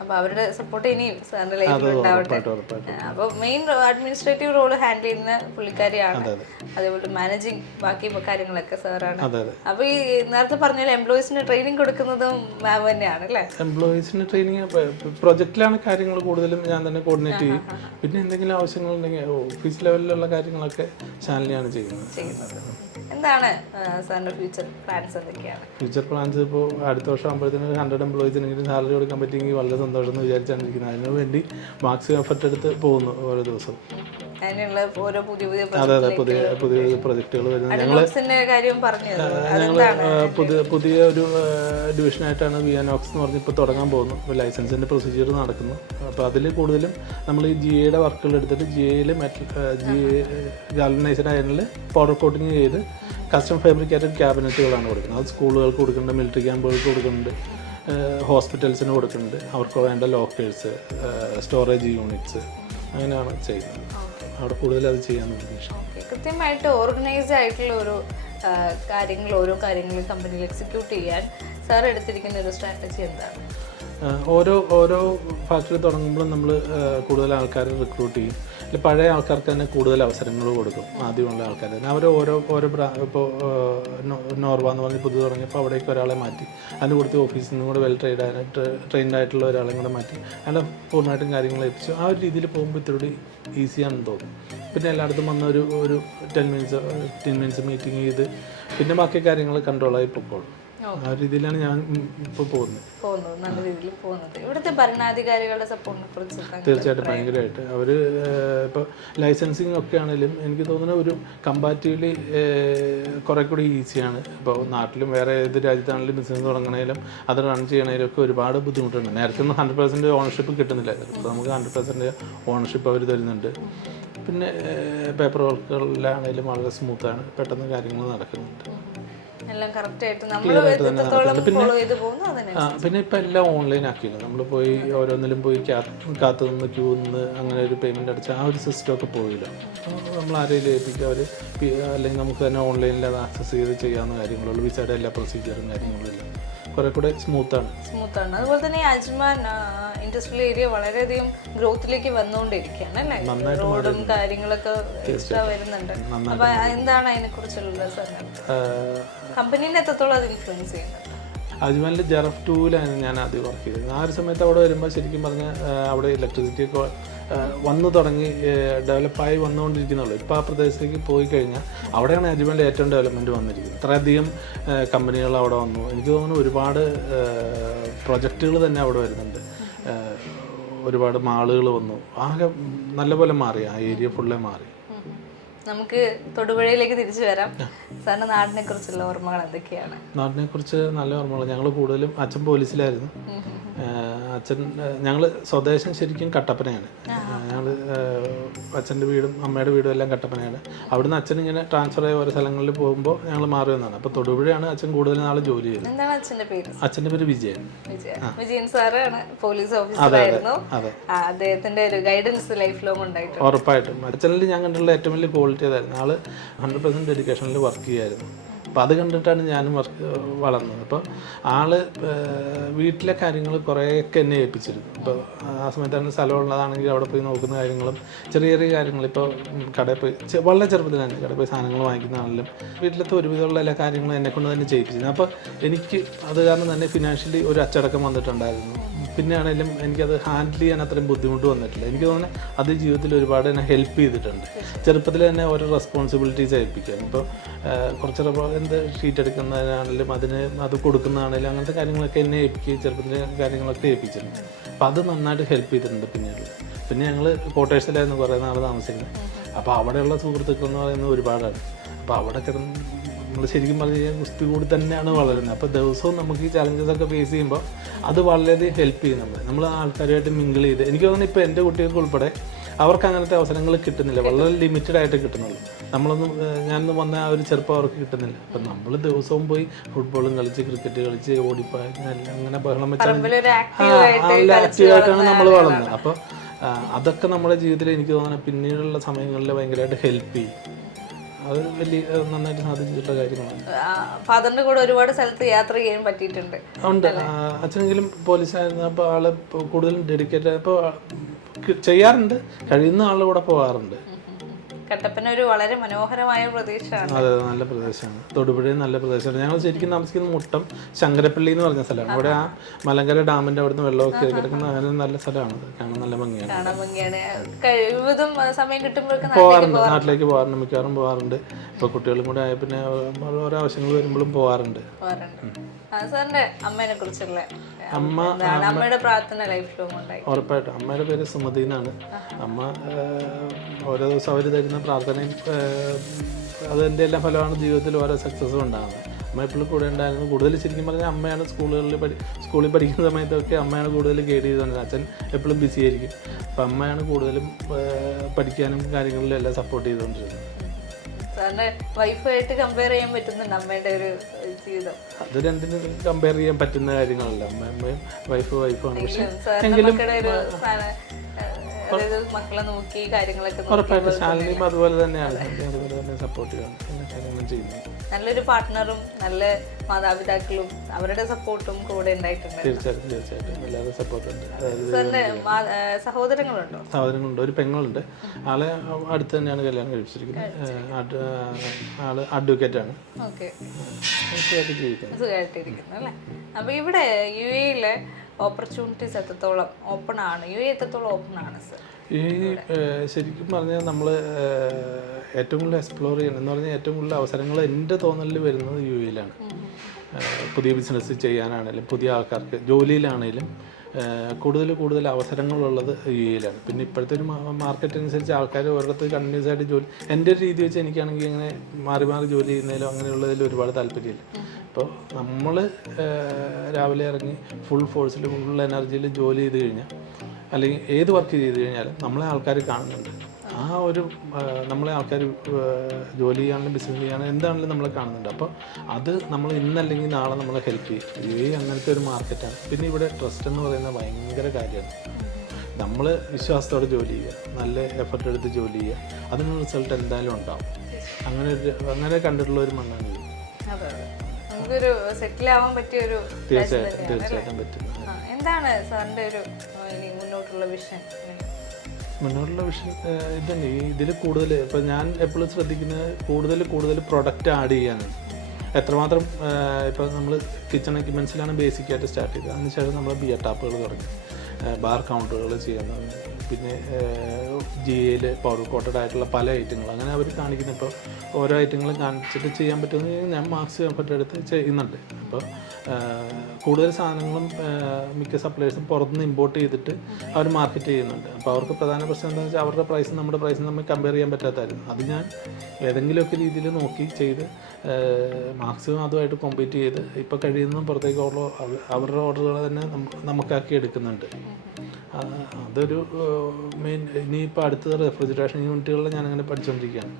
അപ്പൊ അവരുടെ സപ്പോർട്ട് ഇനിയും സാറിന്റെ ലൈഫിൽ ഉണ്ടാവട്ടെ. അപ്പൊ മെയിൻ അഡ്മിനിസ്ട്രേറ്റീവ് റോൾ ഹാൻഡിൽ ചെയ്യുന്ന പുള്ളിക്കാരിയാണ്. അതേപോലെ മാനേജിങ് ബാക്കി കാര്യങ്ങളൊക്കെ സാറാണ്. അപ്പൊ ഈ നേരത്തെ പറഞ്ഞ എംപ്ലോയീസിന് ട്രെയിനിങ് കൊടുക്കുന്നതും മാം തന്നെയാണ് അല്ലേ? എംപ്ലോയീസിന് ട്രെയിനിങ് പ്രൊജക്റ്റിലാണ് കാര്യങ്ങൾ കൂടുതലും ഞാൻ തന്നെ കോർഡിനേറ്റ് ചെയ്യും. പിന്നെ എന്തെങ്കിലും ആവശ്യങ്ങളുണ്ടെങ്കിൽ ഓഫീസ് ലെവലിലുള്ള കാര്യങ്ങളൊക്കെ ശാലിനിയാണ് ചെയ്യുന്നത്. എന്താണ് സാറിന്റെ ഫ്യൂച്ചർ പ്ലാൻസ് എന്തൊക്കെയാണ്? ഫ്യൂച്ചർ പ്ലാൻസ് ഇപ്പോൾ അടുത്ത വർഷം ആകുമ്പോഴത്തേന് 100 എംപ്ലോയീസിനെങ്കിലും സാലറി കൊടുക്കാൻ പറ്റിയെങ്കിൽ വളരെ സന്തോഷം എന്ന് വിചാരിച്ചാണ് ഇരിക്കുന്നത്. അതിനു വേണ്ടി മാക്സിമം എഫർട്ട് എടുത്ത് പോകുന്നു ഓരോ ദിവസവും. അതെ, പുതിയ പ്രൊജക്റ്റുകൾ വരുന്നത്. ഞങ്ങൾ പുതിയ ഒരു ഡിവിഷനായിട്ടാണ് വിയാനോക്സ് എന്ന് പറഞ്ഞ് ഇപ്പോൾ തുടങ്ങാൻ പോകുന്നു. ഇപ്പോൾ ലൈസൻസിൻ്റെ പ്രൊസീജിയർ നടക്കുന്നു. അപ്പോൾ അതിൽ കൂടുതലും നമ്മൾ ഈ GA വർക്കുകൾ എടുത്തിട്ട് GAയിൽ ഗാൽവനൈസ്ഡ് അയണിൽ പൗഡർ കോട്ടിങ് ചെയ്ത് കസ്റ്റം ഫാബ്രിക്കേറ്റഡ് ക്യാബിനറ്റുകളാണ് കൊടുക്കുന്നത്. അത് സ്കൂളുകൾക്ക് കൊടുക്കുന്നുണ്ട്, മിലിറ്ററി ക്യാമ്പുകൾക്ക് കൊടുക്കുന്നുണ്ട്, ഹോസ്പിറ്റൽസിന് കൊടുക്കുന്നുണ്ട്. അവർക്ക് വേണ്ട ലോക്കേഴ്സ്, സ്റ്റോറേജ് യൂണിറ്റ്സ്, അങ്ങനെയാണ് ചെയ്യുന്നത്. അവിടെ കൂടുതൽ അത് ചെയ്യാൻ ഉദ്ദേശിക്കും. കൃത്യമായിട്ട് ഓർഗനൈസ്ഡ് ആയിട്ടുള്ള ഓരോ കാര്യങ്ങളും കമ്പനിയിൽ എക്സിക്യൂട്ട് ചെയ്യാൻ സാർ എടുത്തിരിക്കുന്ന ഒരു സ്ട്രാറ്റജി എന്താണ്? ഓരോ ഫാക്ടറി തുടങ്ങുമ്പോഴും നമ്മൾ കൂടുതൽ ആൾക്കാരെ റിക്രൂട്ട് ചെയ്യും. പഴയ ആൾക്കാർക്ക് തന്നെ കൂടുതൽ അവസരങ്ങൾ കൊടുക്കും. ആദ്യമുള്ള ആൾക്കാർ തന്നെ അവർ ഓരോ ഇപ്പോൾ നോർവ എന്ന് പറഞ്ഞ് പുതിയ തുടങ്ങിയപ്പോൾ അവിടേക്ക് ഒരാളെ മാറ്റി, അതിന് കൊടുത്ത് ഓഫീസിൽ നിന്നും കൂടെ ട്രെയിൻഡ് ആയിട്ടുള്ള ഒരാളെയും കൂടെ മാറ്റി അങ്ങനെ പൂർണ്ണമായിട്ടും കാര്യങ്ങൾ എത്തിച്ചു. ആ ഒരു രീതിയിൽ പോകുമ്പോൾ ഇത്തിരി ഈസിയാണെന്ന് തോന്നും. പിന്നെ എല്ലായിടത്തും വന്ന ഒരു 10 മിനിറ്റ്സ് മീറ്റിംഗ് ചെയ്ത് പിന്നെ ബാക്കി കാര്യങ്ങൾ കൺട്രോളായി പൊക്കോളും. ആ രീതിയിലാണ് ഞാൻ ഇപ്പോൾ പോകുന്നത്. നല്ല രീതിയിൽ പോകുന്നത്. ഇവിടുത്തെ ഭരണാധികാരികളുടെ സപ്പോർട്ടിനെ കുറിച്ച് തീർച്ചയായിട്ടും ഭയങ്കരമായിട്ട് അവർ ഇപ്പോൾ ലൈസൻസിങ് ഒക്കെ ആണെങ്കിലും എനിക്ക് തോന്നുന്ന ഒരു കമ്പാരിറ്റീവ്ലി കുറേ കൂടി ഈസിയാണ്. ഇപ്പോൾ നാട്ടിലും വേറെ ഏത് രാജ്യത്താണെങ്കിലും ബിസിനസ് തുടങ്ങണേലും അത് റൺ ചെയ്യണേലും ഒക്കെ ഒരുപാട് ബുദ്ധിമുട്ടുണ്ട്. നേരത്തെ ഒന്നും 100% ഓണർഷിപ്പ് കിട്ടുന്നില്ലായിരുന്നു. ഇപ്പോൾ നമുക്ക് 100% ഓണർഷിപ്പ് അവർ തരുന്നുണ്ട്. പിന്നെ പേപ്പർ വർക്കുകളിലാണെങ്കിലും വളരെ സ്മൂത്താണ്, പെട്ടെന്ന് കാര്യങ്ങൾ നടക്കുന്നുണ്ട്. എല്ലാം കറക്റ്റായിട്ട് നമ്മൾ എത്രത്തോളം ഫോളോ ചെയ്ത് പോകുന്നു അതിനെ. പിന്നെ ഇപ്പം എല്ലാം ഓൺലൈൻ ആക്കിയില്ല. നമ്മൾ പോയി ഓരോന്നിലും പോയി കാത്തു നിന്ന് ക്യൂ നിന്ന് അങ്ങനെ ഒരു പേയ്മെൻറ്റ് അടിച്ച ആ ഒരു സിസ്റ്റമൊക്കെ പോയില്ല. നമ്മൾ ആരെങ്കിലും ഏൽപ്പിക്കുക, അവർ അല്ലെങ്കിൽ നമുക്ക് തന്നെ ഓൺലൈനിൽ അത് ആക്സസ് ചെയ്ത് ചെയ്യാവുന്ന കാര്യങ്ങളുള്ളൂ. വിസയുടെ എല്ലാ പ്രൊസീജിയറും കാര്യങ്ങളും എല്ലാം കുറെ കൂടെ സ്മൂത്താണ്. അതുപോലെ തന്നെ അജ്മാൻ ഇൻഡസ്ട്രിയൽ ഏരിയ വളരെയധികം ഗ്രോത്തിലേക്ക് വന്നുകൊണ്ടിരിക്കുകയാണ് അല്ലേ? റോഡും കാര്യങ്ങളൊക്കെ എക്സ്ട്രാ വരുന്നുണ്ട്. അപ്പൊ എന്താണ് അതിനെ കുറിച്ചുള്ള കമ്പനീനെ എത്രത്തോളം അത് ഇൻഫ്ലുവൻസ് ചെയ്യുന്നത്? അജ്മാനിൽ ജറഫ് 2-ലാണ് ഞാൻ ആദ്യം വർക്ക് ചെയ്തത്. ആ ഒരു സമയത്ത് അവിടെ വരുമ്പോൾ ശരിക്കും പറഞ്ഞാൽ അവിടെ ഇലക്ട്രിസിറ്റി ഒക്കെ വന്നു തുടങ്ങി ഡെവലപ്പായി വന്നുകൊണ്ടിരിക്കുന്നുള്ളൂ. ഇപ്പോൾ ആ പ്രദേശത്തേക്ക് പോയി കഴിഞ്ഞാൽ അവിടെയാണ് അജ്മാനിൽ ഏറ്റവും ഡെവലപ്മെൻറ്റ് വന്നിരിക്കുന്നത്. ഇത്രയധികം കമ്പനികൾ അവിടെ വന്നു. എനിക്ക് തോന്നുന്നു ഒരുപാട് പ്രൊജക്റ്റുകൾ തന്നെ അവിടെ വരുന്നുണ്ട്. ഒരുപാട് മാളുകൾ വന്നു. ആകെ നല്ലപോലെ മാറി, ആ ഏരിയ ഫുള്ളേ മാറി. നമുക്ക് തൊടുപുഴയിലേക്ക് തിരിച്ചു വരാം. സാറിന്റെ നാടിനെ കുറിച്ചുള്ള ഓർമ്മകൾ എന്തൊക്കെയാണ്? നാടിനെ കുറിച്ച് നല്ല ഓർമ്മകൾ. ഞങ്ങൾ കൂടുതലും അച്ഛൻ പോലീസിലായിരുന്നു. ഞങ്ങൾ സ്വദേശം ശരിക്കും കട്ടപ്പനയാണ്. ഞങ്ങൾ അച്ഛൻ്റെ വീടും അമ്മയുടെ വീടും എല്ലാം കട്ടപ്പനയാണ്. അവിടുന്ന് അച്ഛൻ ഇങ്ങനെ ട്രാൻസ്ഫർ ആയ ഓരോ സ്ഥലങ്ങളിൽ പോകുമ്പോൾ ഞങ്ങൾ മാറി വന്നതാണ്. അപ്പോൾ തൊടുപുഴയാണ് അച്ഛൻ കൂടുതൽ നാൾ ജോലി ചെയ്തത്. എന്താണ് അച്ഛൻ്റെ പേര്? അച്ഛൻ്റെ പേര് വിജയൻ. വിജയൻ സാറാണ് പോലീസ് ഓഫീസറായിരുന്നു. അദ്ദേഹത്തിന്റെ ഒരു ഗൈഡൻസ് ലൈഫ് ലോങ് ഉണ്ടായിട്ടുണ്ട്. ഉറപ്പായിട്ടും അച്ഛനിൽ ഞാൻ കണ്ടുള്ള ഏറ്റവും വലിയ ക്വാളിറ്റി അതായിരുന്നു. ആള് 100% ഡെഡിക്കേഷനിൽ വർക്ക് ചെയ്യായിരുന്നു. അപ്പോൾ അത് കണ്ടിട്ടാണ് ഞാനും വളർന്നത്. അപ്പോൾ ആള് വീട്ടിലെ കാര്യങ്ങൾ കുറേയൊക്കെ എന്നെ ഏൽപ്പിച്ചിരുന്നു. ഇപ്പോൾ ആ സമയത്താണ് സ്ഥലമുള്ളതാണെങ്കിൽ അവിടെ പോയി നോക്കുന്ന കാര്യങ്ങളും ചെറിയ ചെറിയ കാര്യങ്ങൾ, ഇപ്പോൾ കടയിൽ പോയി വളരെ ചെറുപ്പത്തിലാണ് കടയിൽ പോയി സാധനങ്ങൾ വാങ്ങിക്കുന്നതാണെങ്കിലും വീട്ടിലത്തെ ഒരുവിധമുള്ള എല്ലാ കാര്യങ്ങളും എന്നെക്കൊണ്ട് തന്നെ ചെയ്യിപ്പിച്ചിരുന്നു. അപ്പോൾ എനിക്ക് അത് കാരണം തന്നെ ഫിനാൻഷ്യലി ഒരു അച്ചടക്കം വന്നിട്ടുണ്ടായിരുന്നു. പിന്നെ ആണെങ്കിലും എനിക്കത് ഹാൻഡിൽ ചെയ്യാൻ അത്രയും ബുദ്ധിമുട്ട് വന്നിട്ടില്ല. എനിക്ക് തോന്നുന്നത് അത് ജീവിതത്തിൽ ഒരുപാട് എന്നെ ഹെൽപ്പ് ചെയ്തിട്ടുണ്ട്. ചെറുപ്പത്തിൽ തന്നെ ഓരോ റെസ്പോൺസിബിലിറ്റീസ് ഏൽപ്പിക്കുക. ഇപ്പോൾ കുറച്ച് എന്ത് ഷീറ്റ് എടുക്കുന്നതിനാണെങ്കിലും അത് കൊടുക്കുന്നതാണെങ്കിലും അങ്ങനത്തെ കാര്യങ്ങളൊക്കെ എന്നെ ഏൽപ്പിക്കുക, ചെറുപ്പത്തിലെ കാര്യങ്ങളൊക്കെ ഏൽപ്പിച്ചിട്ടുണ്ട്. അപ്പോൾ അത് നന്നായിട്ട് ഹെൽപ്പ് ചെയ്തിട്ടുണ്ട്. പിന്നെ ഞങ്ങൾ ക്വാർട്ടേഴ്സിലായിരുന്നു കുറേ നാൾ താമസിക്കുന്നത്. അപ്പോൾ അവിടെയുള്ള സുഹൃത്തുക്കൾ എന്ന് പറയുന്നത് ഒരുപാടാണ്. അപ്പോൾ അവിടെ കിടന്ന് നമ്മൾ ശരിക്കും പറഞ്ഞു കഴിഞ്ഞാൽ കുസ്തി കൂടി തന്നെയാണ് വളരുന്നത്. അപ്പോൾ ദിവസവും നമുക്ക് ഈ ചലഞ്ചസ് ഒക്കെ ഫേസ് ചെയ്യുമ്പോൾ അത് വളരെയധികം ഹെൽപ്പ് ചെയ്യും. നമ്മൾ ആൾക്കാരുമായിട്ട് മിങ്കിൾ ചെയ്ത് എനിക്ക് തോന്നുന്നു ഇപ്പോൾ എൻ്റെ കുട്ടികൾക്ക് ഉൾപ്പെടെ അവർക്ക് അങ്ങനത്തെ അവസരങ്ങൾ കിട്ടുന്നില്ല. വളരെ ലിമിറ്റഡ് ആയിട്ട് കിട്ടുന്നുള്ളൂ. ഞാനൊന്നും വന്ന ആ ഒരു ചെറുപ്പം അവർക്ക് കിട്ടുന്നില്ല. അപ്പം നമ്മൾ ദിവസവും പോയി ഫുട്ബോളും കളിച്ച് ക്രിക്കറ്റ് കളിച്ച് ഓടിപ്പോയി അങ്ങനെ ബഹളം വെച്ചാൽ ആക്റ്റീവായിട്ടാണ് നമ്മൾ വളർന്നത്. അപ്പോൾ അതൊക്കെ നമ്മുടെ ജീവിതത്തിൽ എനിക്ക് തോന്നുന്നത് പിന്നീടുള്ള സമയങ്ങളിൽ ഭയങ്കരമായിട്ട് ഹെൽപ്പ് ചെയ്യും. അത് വലിയ നന്നായിട്ട് സാധിച്ചിട്ടുള്ള കാര്യങ്ങളാണ്. ഫാദറിന്റെ കൂടെ ഒരുപാട് സ്ഥലത്ത് യാത്ര ചെയ്യാൻ പറ്റിയിട്ടുണ്ട്. ഉണ്ട്. അച്ഛനെങ്കിലും പോലീസായിരുന്നു. അപ്പോൾ ആള് കൂടുതലും ഡെഡിക്കേറ്റ് അപ്പോൾ ചെയ്യാറുണ്ട്. കഴിയുന്ന ആളുടെ കൂടെ പോകാറുണ്ട്. കട്ടപ്പന ഒരു വളരെ മനോഹരമായ പ്രദേശമാണ്. അതെ, നല്ല പ്രദേശമാണ്. തൊടുപുഴയും നല്ല പ്രദേശമാണ്. ഞങ്ങൾ ശരിക്കും താമസിക്കുന്ന മുട്ടം ശങ്കരപ്പള്ളി എന്ന് പറഞ്ഞ സ്ഥലമാണ്. അവിടെ ആ മലങ്കര ഡാമിന്റെ അവിടുന്ന് വെള്ളമൊക്കെ കിടക്കുന്ന അങ്ങനെ നല്ല സ്ഥലമാണ്. കാണാൻ നല്ല ഭംഗിയാണ്. കഴിവതും സമയം കിട്ടുമ്പോഴൊക്കെ പോകാറുണ്ട്. നാട്ടിലേക്ക് പോകാറുണ്ട്. മിക്കവാറും പോകാറുണ്ട്. ഇപ്പോൾ കുട്ടികളും കൂടെ ആയ പിന്നെ ഓരോ ആവശ്യങ്ങൾ വരുമ്പോഴും പോകാറുണ്ട്. സാറിന്റെ അമ്മേനെ കുറിച്ചുള്ള അമ്മയുടെ പ്രാർത്ഥന ലൈഫ് ലോങ് ഉണ്ടായി? ഉറപ്പായിട്ടും. അമ്മയുടെ പേര് സുമതി എന്നാണ്. അമ്മ ഓരോ ദിവസം അവർ തരുന്ന പ്രാർത്ഥനയും അതിൻ്റെ എല്ലാ ഫലമാണ് ജീവിതത്തിൽ ഓരോ സക്സസ്സും ഉണ്ടാകുന്നത്. അമ്മ എപ്പോഴും കൂടെ ഉണ്ടായിരുന്നു. കൂടുതൽ ശരിക്കും പറഞ്ഞാൽ അമ്മയാണ് സ്കൂളിൽ പഠിക്കുന്ന സമയത്തൊക്കെ അമ്മയാണ് കൂടുതൽ ഗൈഡ് ചെയ്തുകൊണ്ടിരുന്നത്. അച്ഛൻ എപ്പോഴും ബിസി ആയിരിക്കും. അപ്പം അമ്മയാണ് കൂടുതലും പഠിക്കാനും കാര്യങ്ങളിലും എല്ലാം സപ്പോർട്ട് ചെയ്തുകൊണ്ടിരുന്നത്. സാറിന്റെ വൈഫായിട്ട് കമ്പയർ ചെയ്യാൻ പറ്റുന്നുണ്ട് അമ്മയുടെ ഒരു ജീവിതം? അത് രണ്ടിനും കമ്പയർ ചെയ്യാൻ പറ്റുന്ന കാര്യങ്ങളല്ല. അമ്മയും വൈഫാണ്. പക്ഷെ മക്കളെ നോക്കി കാര്യങ്ങളൊക്കെ ഉറപ്പായിട്ടും ശാലിനിയും അതുപോലെ തന്നെയാണ്. സപ്പോർട്ടീവാണ്, എല്ലാ കാര്യങ്ങളും ചെയ്യുന്നത്. നല്ലൊരു പാർട്ട്ണറും നല്ല മാതാപിതാക്കളും അവരുടെ സപ്പോർട്ടും കൂടെ ഉണ്ടായിട്ടുണ്ട്. തീർച്ചയായിട്ടും എല്ലാവരും സപ്പോർട്ടുണ്ട്. സാറിന്റെ സഹോദരങ്ങളുണ്ടോ? സഹോദരങ്ങളുണ്ട്, ഒരു പെങ്ങളുണ്ട്. ആളെ അടുത്ത് തന്നെയാണ് കല്യാണം കഴിപ്പിച്ചിരിക്കുന്നത്. ആള് അഡ്വക്കേറ്റാണ്. ഓക്കെ, ജീവിക്കുന്നത് സുഖമായിട്ടിരിക്കുന്നു അല്ലേ? അപ്പൊ ഇവിടെ UAE ഓപ്പർച്യൂണിറ്റീസ് എത്രത്തോളം ഓപ്പൺ ആണ്? UAE എത്രത്തോളം ഓപ്പൺ ആണ് സർ? ഈ ശരിക്കും പറഞ്ഞാൽ നമ്മൾ ഏറ്റവും കൂടുതൽ എക്സ്പ്ലോർ ചെയ്യണം എന്ന് പറഞ്ഞാൽ ഏറ്റവും കൂടുതൽ അവസരങ്ങൾ എൻ്റെ തോന്നലിൽ വരുന്നത് UAE പുതിയ ബിസിനസ് ചെയ്യാനാണെങ്കിലും പുതിയ ആൾക്കാർക്ക് ജോലിയിലാണെങ്കിലും കൂടുതൽ അവസരങ്ങളുള്ളത് UAE. പിന്നെ ഇപ്പോഴത്തെ ഒരു മാർക്കറ്റ് അനുസരിച്ച് ആൾക്കാർ ഒരിടത്ത് കണ്ടിന്യൂസ് ആയിട്ട് ജോലി, എൻ്റെ ഒരു രീതി വെച്ച് എനിക്കാണെങ്കിൽ ഇങ്ങനെ മാറി ജോലി ചെയ്യുന്നതിലോ അങ്ങനെയുള്ളതിൽ ഒരുപാട് താല്പര്യമില്ല. അപ്പോൾ നമ്മൾ രാവിലെ ഇറങ്ങി ഫുൾ ഫോഴ്സിൽ ഫുൾ എനർജിയിൽ ജോലി ചെയ്ത് കഴിഞ്ഞാൽ അല്ലെങ്കിൽ ഏത് വർക്ക് ചെയ്ത് കഴിഞ്ഞാലും നമ്മളെ ആൾക്കാർ കാണുന്നുണ്ട്. ആ ഒരു നമ്മളെ ആൾക്കാർ ജോലി ചെയ്യാനും ബിസിനസ് ചെയ്യാനും എന്താണെങ്കിലും നമ്മളെ കാണുന്നുണ്ട്. അപ്പോൾ അത് നമ്മൾ ഇന്നല്ലെങ്കിൽ നാളെ നമ്മളെ ഹെൽപ്പ് ചെയ്യും. UAE അങ്ങനത്തെ ഒരു മാർക്കറ്റാണ്. പിന്നെ ഇവിടെ ട്രസ്റ്റ് എന്ന് പറയുന്നത് ഭയങ്കര കാര്യമാണ്. നമ്മൾ വിശ്വാസത്തോടെ ജോലി ചെയ്യുക, നല്ല എഫർട്ട് എടുത്ത് ജോലി ചെയ്യുക, അതിനുള്ള റിസൾട്ട് എന്തായാലും ഉണ്ടാവും. അങ്ങനെ കണ്ടിട്ടുള്ള ഒരു മണ്ണാണ് ഇത്. നമുക്കൊരു സെറ്റിൽ ആവാൻ പറ്റിയ ഒരു തീർച്ചയായിട്ടും പറ്റും. എന്താണ് സാറിന്റെ ഒരു മുന്നോട്ടുള്ള വിഷൻ? മുന്നോട്ടുള്ള വിഷയം ഇതന്നെ. ഇതിൽ കൂടുതൽ ഇപ്പം ഞാൻ എപ്പോഴും ശ്രദ്ധിക്കുന്നത് കൂടുതൽ പ്രൊഡക്റ്റ് ആഡ് ചെയ്യാനാണ്. എത്രമാത്രം ഇപ്പം നമ്മൾ കിച്ചൺ എക്യുപ്മെൻസിലാണ് ബേസിക്കായിട്ട് സ്റ്റാർട്ട് ചെയ്തത്. അതിനുശേഷം നമ്മൾ ബിയർ ടാപ്പുകൾ തുടങ്ങി, ബാർ കൗണ്ടറുകൾ ചെയ്യുന്നത്, പിന്നെ GAയിൽ പൗഡർ കോട്ടഡ് ആയിട്ടുള്ള പല ഐറ്റങ്ങൾ അങ്ങനെ അവർ കാണിക്കുന്നത്. ഇപ്പോൾ ഓരോ ഐറ്റങ്ങളും കാണിച്ചിട്ട് ചെയ്യാൻ പറ്റുമെന്ന് ഞാൻ മാക്സിമം എഫർട്ട് എടുത്ത് ചെയ്യുന്നുണ്ട്. അപ്പോൾ കൂടുതൽ സാധനങ്ങളും മിക്ക സപ്ലൈസും പുറത്തുനിന്ന് ഇമ്പോർട്ട് ചെയ്തിട്ട് അവർ മാർക്കറ്റ് ചെയ്യുന്നുണ്ട്. അപ്പോൾ അവർക്ക് പ്രധാന പ്രശ്നം എന്താണെന്ന് വെച്ചാൽ അവരുടെ പ്രൈസും നമ്മുടെ പ്രൈസും തമ്മിൽ കമ്പയർ ചെയ്യാൻ പറ്റാത്തായിരുന്നു. അത് ഞാൻ ഏതെങ്കിലുമൊക്കെ രീതിയിൽ നോക്കി ചെയ്ത് മാക്സിമം അതുമായിട്ട് കോമ്പീറ്റ് ചെയ്ത് ഇപ്പോൾ കഴിയുന്നതും പുറത്തേക്ക് അവരുടെ ഓർഡറുകൾ തന്നെ നമുക്കാക്കി എടുക്കുന്നുണ്ട്. അതൊരു മെയിൻ. ഇനിയിപ്പോൾ അടുത്തത് റെഫ്രിജറേഷൻ യൂണിറ്റുകളിൽ ഞാനങ്ങനെ പഠിച്ചുകൊണ്ടിരിക്കുകയാണ്.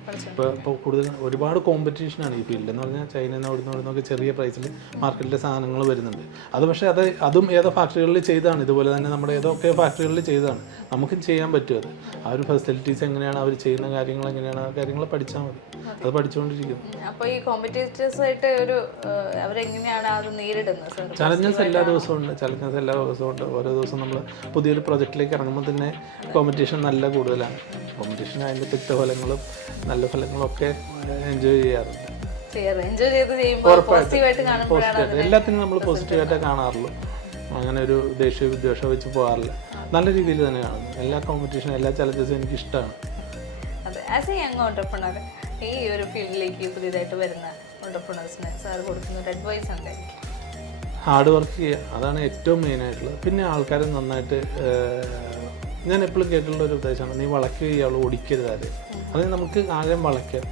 ഇപ്പോൾ കൂടുതൽ ഒരുപാട് കോമ്പറ്റീഷനാണ് ഈ ഫീൽഡ് എന്ന് പറഞ്ഞാൽ. ചൈനയിൽ അവിടുന്നൊക്കെ ചെറിയ പ്രൈസിൽ മാർക്കറ്റിലെ സാധനങ്ങൾ വരുന്നുണ്ട്. അത് പക്ഷേ അതും ഏതോ ഫാക്ടറികളിൽ ചെയ്തതാണ്. ഇതുപോലെ തന്നെ നമ്മുടെ ഏതൊക്കെ ഫാക്ടറികളിൽ ചെയ്തതാണ്. നമുക്കും ചെയ്യാൻ പറ്റും. ആ ഒരു ഫെസിലിറ്റീസ് എങ്ങനെയാണ്, അവർ ചെയ്യുന്ന കാര്യങ്ങൾ എങ്ങനെയാണ്, ആ കാര്യങ്ങൾ പഠിച്ചാൽ മതി. അത് പഠിച്ചുകൊണ്ടിരിക്കുന്നു. അപ്പോൾ ഈ കോമ്പറ്റീറ്റേഴ്സായിട്ട് അവരെങ്ങനെയാണ് അത് നേരിടുന്നത്? ചലഞ്ചസ് എല്ലാ ദിവസവും ഉണ്ട്. ഓരോ ദിവസം നമ്മൾ പുതിയൊരു പ്രൊജക്റ്റിലേക്ക് ഇറങ്ങുമ്പോൾ തന്നെ കോമ്പറ്റീഷൻ നല്ല കൂടുതലാണ്. കോമ്പറ്റീഷൻ അതിൻ്റെ തിക്തഫലങ്ങളും നല്ല ഫലങ്ങളും ഒക്കെ എൻജോയ് ചെയ്യാറുണ്ട്. എല്ലാത്തിനും നമ്മൾ പോസിറ്റീവായിട്ടേ കാണാറുള്ളൂ. അങ്ങനെ ഒരു ദേഷ്യ വിദ്വേഷം വെച്ച് പോകാറില്ല. നല്ല രീതിയിൽ തന്നെ കാണുന്നു. എല്ലാ കോമ്പറ്റീഷനും എല്ലാ ചലഞ്ചസും എനിക്ക് ഇഷ്ടമാണ്. ആസ് എ യങ് ഓണ്ടർപ്രണർ ഈ ഒരു ഫീൽഡിലേക്ക് പുതിയതായിട്ട് വരുന്ന ഓണ്ടർപ്രണേഴ്സിന് സാർ കൊടുക്കുന്ന ഒരു അഡ്വൈസ് എന്തായിരിക്കും? ഹാർഡ് വർക്ക് ചെയ്യുക, അതാണ് ഏറ്റവും മെയിനായിട്ടുള്ളത്. പിന്നെ ആൾക്കാരെ നന്നായിട്ട് ഞാൻ എപ്പോഴും കേട്ടിട്ടുള്ള ഒരു ഉപദേശമാണ്, നീ വളയ്ക്കുക അവൾ ഓടിക്കരുത് ആരെയും. അതായത് നമുക്ക് ആരെയും വളയ്ക്കാം,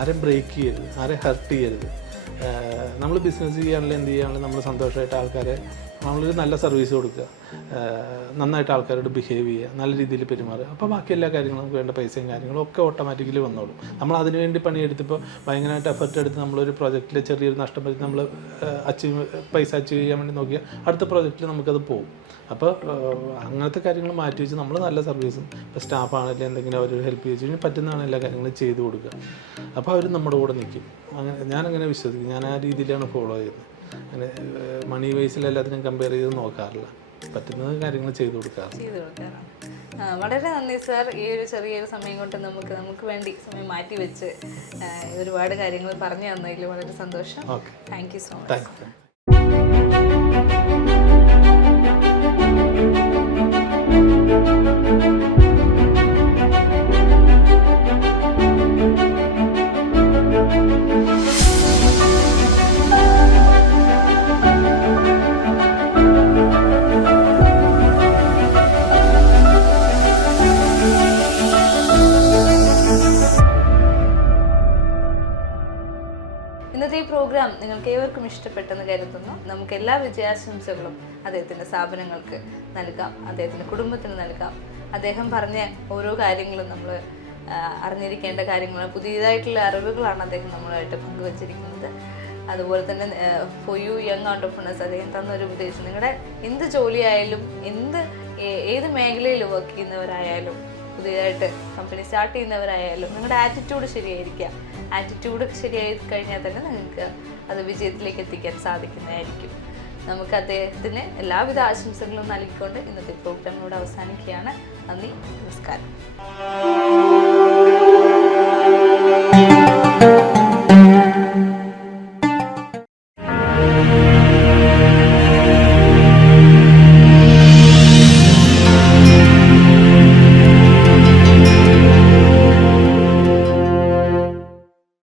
ആരെയും ബ്രേക്ക് ചെയ്യരുത്, ആരെയും ഹർട്ട് ചെയ്യരുത്. നമ്മൾ ബിസിനസ് ചെയ്യാനുള്ള എന്ത് ചെയ്യാനുള്ള നമ്മൾ സന്തോഷമായിട്ട് ആൾക്കാരെ നമ്മളൊരു നല്ല സർവീസ് കൊടുക്കുക, നന്നായിട്ട് ആൾക്കാരോട് ബിഹേവ് ചെയ്യുക, നല്ല രീതിയിൽ പെരുമാറുക. അപ്പോൾ ബാക്കി എല്ലാ കാര്യങ്ങളും നമുക്ക് വേണ്ട പൈസയും കാര്യങ്ങളും ഒക്കെ ഓട്ടോമാറ്റിക്കലി വന്നോളും. നമ്മൾ അതിനുവേണ്ടി പണിയെടുത്തിപ്പോൾ ഭയങ്കരമായിട്ട് എഫർട്ട് എടുത്ത് നമ്മളൊരു പ്രോജക്റ്റിൽ ചെറിയൊരു നഷ്ടം പറ്റി നമ്മൾ പൈസ അച്ചീവ് ചെയ്യാൻ വേണ്ടി നോക്കിയാൽ അടുത്ത പ്രോജക്റ്റിൽ നമുക്കത് പോകും. അപ്പോൾ അങ്ങനത്തെ കാര്യങ്ങൾ മാറ്റി വെച്ച് നമ്മൾ നല്ല സർവീസും ഇപ്പോൾ സ്റ്റാഫാണെങ്കിലും എന്തെങ്കിലും അവർ ഹെൽപ്പ് ചെയ്ത് കഴിഞ്ഞാൽ പറ്റുന്നതാണ് എല്ലാ കാര്യങ്ങളും ചെയ്ത് കൊടുക്കുക. അപ്പോൾ അവർ നമ്മുടെ കൂടെ നിൽക്കും. ഞാനങ്ങനെ വിശ്വസിക്കും. ഞാൻ ആ രീതിയിലാണ് ഫോളോ ചെയ്യുന്നത്. അങ്ങനെ മണി വൈസിൽ എല്ലാത്തിനും കമ്പയർ ചെയ്ത് നോക്കാറില്ല, പറ്റുന്ന കാര്യങ്ങൾ ചെയ്തു കൊടുക്കാറുണ്ട്. വളരെ നന്ദി സാർ. ഈ ഒരു ചെറിയൊരു സമയം കൊണ്ട് നമുക്ക് വേണ്ടി സമയം മാറ്റി വെച്ച് ഒരുപാട് കാര്യങ്ങൾ പറഞ്ഞു തന്നതിൽ വളരെ സന്തോഷം. Thank you so much. ഇന്നത്തെ ഈ പ്രോഗ്രാം നിങ്ങൾക്ക് ഏവർക്കും ഇഷ്ടപ്പെട്ടെന്ന് കരുതുന്നു. നമുക്ക് എല്ലാ വിജയാശംസകളും അദ്ദേഹത്തിൻ്റെ സ്ഥാപനങ്ങൾക്ക് നൽകാം, അദ്ദേഹത്തിൻ്റെ കുടുംബത്തിന് നൽകാം. അദ്ദേഹം പറഞ്ഞ ഓരോ കാര്യങ്ങളും നമ്മൾ അറിഞ്ഞിരിക്കേണ്ട കാര്യങ്ങളാണ്, പുതിയതായിട്ടുള്ള അറിവുകളാണ് അദ്ദേഹം നമ്മളുമായിട്ട് പങ്കുവച്ചിരിക്കുന്നത്. അതുപോലെ തന്നെ ഫോർ യു യങ് ഓണ്ടർപ്രണേഴ്സ് അദ്ദേഹം തന്നൊരു ഉപദേശം, നിങ്ങളുടെ എന്ത് ജോലിയായാലും ഏത് മേഖലയിൽ വർക്ക് ചെയ്യുന്നവരായാലും പുതിയതായിട്ട് കമ്പനി സ്റ്റാർട്ട് ചെയ്യുന്നവരായാലും നിങ്ങളുടെ ആറ്റിറ്റ്യൂഡ് ശരിയായിരിക്കുക. ആറ്റിറ്റ്യൂഡ് ശരിയായി കഴിഞ്ഞാൽ തന്നെ നിങ്ങൾക്ക് അത് വിജയത്തിലേക്ക് എത്തിക്കാൻ സാധിക്കുന്നതായിരിക്കും. നമുക്ക് അദ്ദേഹത്തിന് എല്ലാവിധ ആശംസകളും നൽകിക്കൊണ്ട് ഇന്നത്തെ പ്രോഗ്രാമിനോട് അവസാനിക്കുകയാണ്. നന്ദി, നമസ്കാരം.